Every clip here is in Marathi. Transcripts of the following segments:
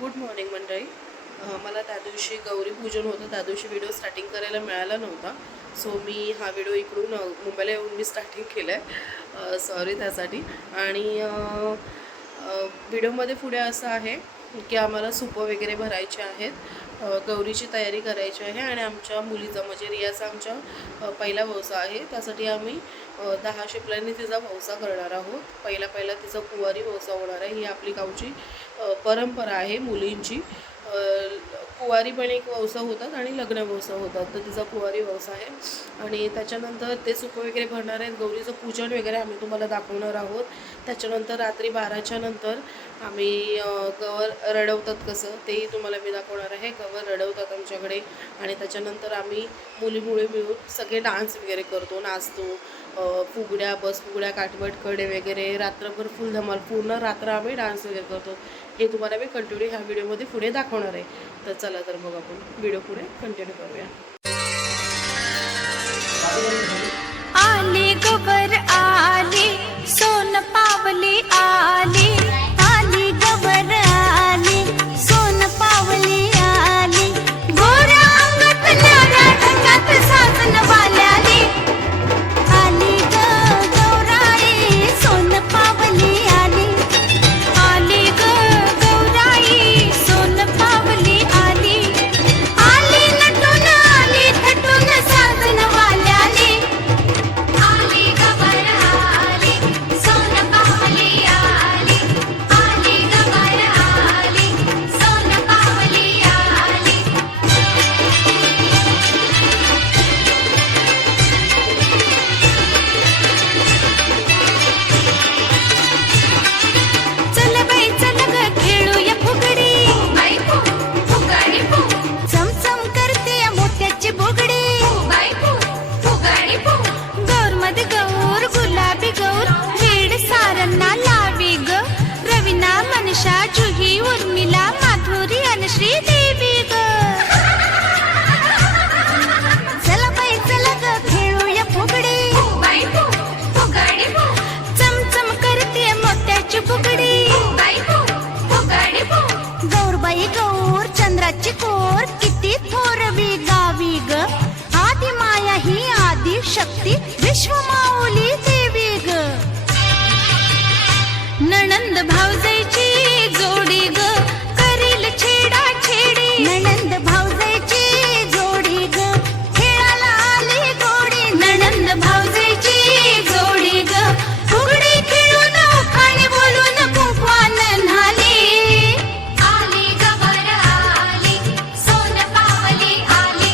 गुड मॉर्निंग मंडळी. मला त्या दिवशी गौरी पूजन होतं, त्या दिवशी व्हिडिओ स्टार्टिंग करायला मिळाला नव्हता. सो मी हा व्हिडिओ इकडून मुंबईला येऊन मी स्टार्टिंग केलं आहे. सॉरी त्यासाठी. आणि व्हिडिओमध्ये पुढे असं आहे की आम्हाला सुपं वगैरे भरायचे आहेत, गौरीची तयारी करायची आहे. आणि आमच्या मुलीचा म्हणजे रियाचा आमच्या पहिला वौसा आहे, त्यासाठी आम्ही 10 शिपल्यांनी तिचा वौसा करणार आहोत. पहिला तिचा कुवारी वौसा होणार आहे. ही आपली गावची परंपरा आहे मुलींची. कुवारी पण एक वौसा होतात आणि लग्न वौसा होतात, तर तिचा कुवारी वौसा आहे. आणि त्याच्यानंतर ते सुपं वगैरे भरणार आहेत. गौरीचं पूजन वगैरे आम्ही तुम्हाला दाखवणार आहोत. त्याच्यानंतर रात्री 12च्या नंतर आम्ही गवर रडवतात कसं तेही तुम्हाला मी दाखवणार आहे. गवर रडवतात आमच्याकडे. आणि त्याच्यानंतर आम्ही मुली मिळून सगळे डान्स वगैरे करतो, नाचतो. फुगड्या, बस फुगड्या, काठवट कडे वगैरे रात्रभर फुल धमाल, पूर्ण रात्र आम्ही डान्स वगैरे करतो. हे तुम्हाला मी कंटिन्यू ह्या व्हिडिओमध्ये पुढे दाखवणार आहे. तर चला तर मग आपण व्हिडिओ पुढे कंटिन्यू करूया. आली गवर आली, सोन पावली आली. आली गवर आली, सोन पावली आली. गोऱ्या अंगात न्याऱ्या ढगात साजन वाल्याली. आली ग गौराई, सोन पावली आली. आली ग गौराई, सोन पावली आली. आली नटून आली थटून साजन वाल्याली. आली गवर आली, सोन पावली आली. आली गवर आली, सोन पावली आली. चल बाई चल ग खेळूया फुगडी. बाई फु फुगडी फु. चमचम करते मोत्याची बुगडी. बाई फु फुगडी फु. गौर मध्ये गौर, गुलाबी गौर, वेड सारंना लावी ग. रवीना, मनषा, जुही, उर्मिला, माधुरी आणि श्रीदेवी ग. चला बाई चला ग खेळूया फुगडी. बाई फु फुगडी फु. चमचम करते मोत्याची बुगडी. बाई फु फुगडी फु. गौरबाई गौर, चंद्राची कोर, किती थोरवी गावी ग. आदि माया ही आदि शक्ती, विश्व माऊली देवी ग. नणंद भावजाईची जोडी ग, करील छेडा छेडी. नणंद भावजाईची जोडी ग, खेळाला आली गोडी. नणंद भावजाईची जोडी ग, फुगडी खेळून उखाणे बोलून कुंकवान न्हाली. आली गवर आली, सोन पावली आली.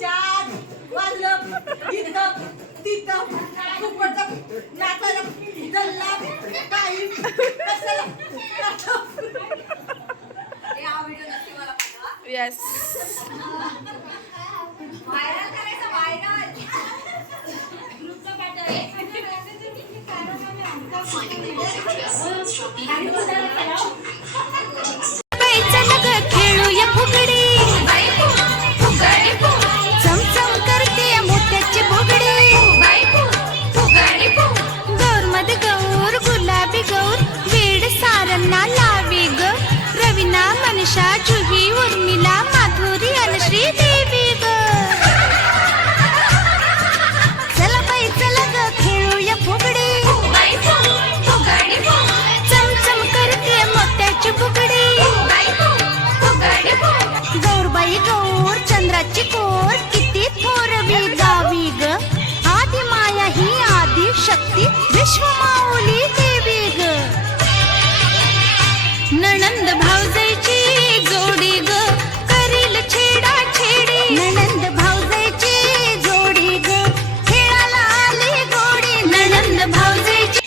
चार वाजलं इथं तिथं फुकटचं नाचायला जल्ला काही कशाला येस व्हायरल करायचं व्हायरल चला ग खेळूया फुगडी चमचम करते मोत्याची बुगडी गौर मध्ये गौर गुलाबी गौर वेड सारंना लावी ग रवीना मनीषा जुही उर्मिला माधुरी अनुश्री देवी ग चला बाई चला ग खेळूया फुगडी चमचम करते मोत्याची बुगडी गौरबाई गौर चंद्राची कोर किती थोरवी गावी ग आदि माया ही आदि शक्ती विश्व माऊली देवी ग नणंद भावजाईची जोडी ग करील छेडा छेडी नणंद भावजाईची जोडी ग खेळाला आली गोडी नणंद भावजाईची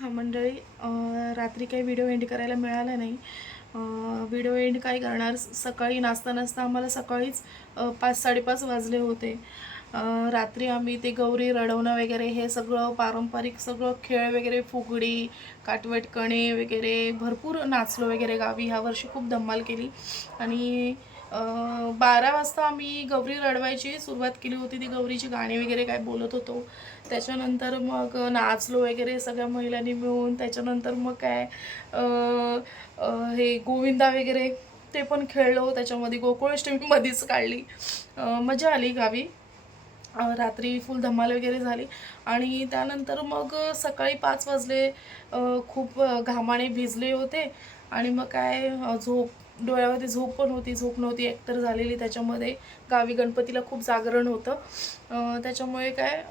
हा मंडळी, रात्री काही व्हिडिओ एंड करायला मिळाला नाही. व्हिडिओ एंड काय करणार, सकाळी नाचता नाचता आम्हाला सकाळीच 5-5:30 वाजले होते. रात्री आम्ही ते गौरी रडवणं वगैरे हे सगळं पारंपरिक सगळं खेळ वगैरे, फुगडी, काटवटकणे वगैरे भरपूर नाचलो वगैरे गावी. ह्या वर्षी खूप धमाल केली. आणि 12 वाजता आम्ही गौरी रडवायची सुरुवात केली होती. ती गौरीची गाणी वगैरे काय बोलत होतो. त्याच्यानंतर मग नाचलो वगैरे सगळ्या महिलांनी मिळून. त्याच्यानंतर मग काय हे गोविंदा वगैरे ते पण खेळलो. त्याच्यामध्ये गोकुळाष्टमी मध्येच काढली. मजा आली गावी. रात्री फुल धमाल वगैरे झाली. आणि त्यानंतर मग सकाळी 5 वाजले. खूप घामाने भिजले होते. आणि मग काय डोळ्यामध्ये झोप पण होती, झोप नव्हती एकतर झालेली. त्याच्यामध्ये गावी गणपतीला खूप जागरण होतं. त्याच्यामुळे काय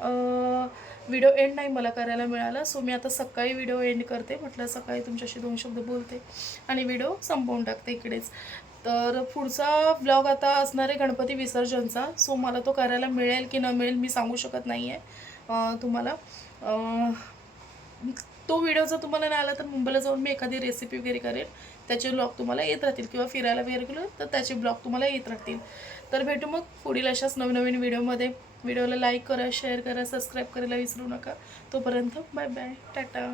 व्हिडिओ एंड नाही मला करायला मिळाला. सो मी आता सकाळी व्हिडिओ एंड करते. म्हटलं सकाळी तुमच्याशी 2 शब्द बोलते आणि व्हिडिओ संपवून टाकते इकडेच. तर पुढचा व्लॉग आता असणार आहे गणपती विसर्जनचा. सो मला तो करायला मिळेल की न मिळेल मी सांगू शकत नाही आहे तुम्हाला. तो व्हिडिओ जर तुम्हाला नाही आला तर मुंबईला जाऊन मी एखादी रेसिपी वगैरे करेन. त्याचे ब्लॉग तुम्हाला येत राहतील. किंवा फिरायला वगैरे गेलो तर त्याचे ब्लॉग तुम्हाला येत राहतील. तर भेटू मग पुढील अशाच नवीन व्हिडिओमध्ये. व्हिडिओला लाईक करा, शेअर करा, सबस्क्राईब करायला विसरू नका. तोपर्यंत बाय बाय, टाटा.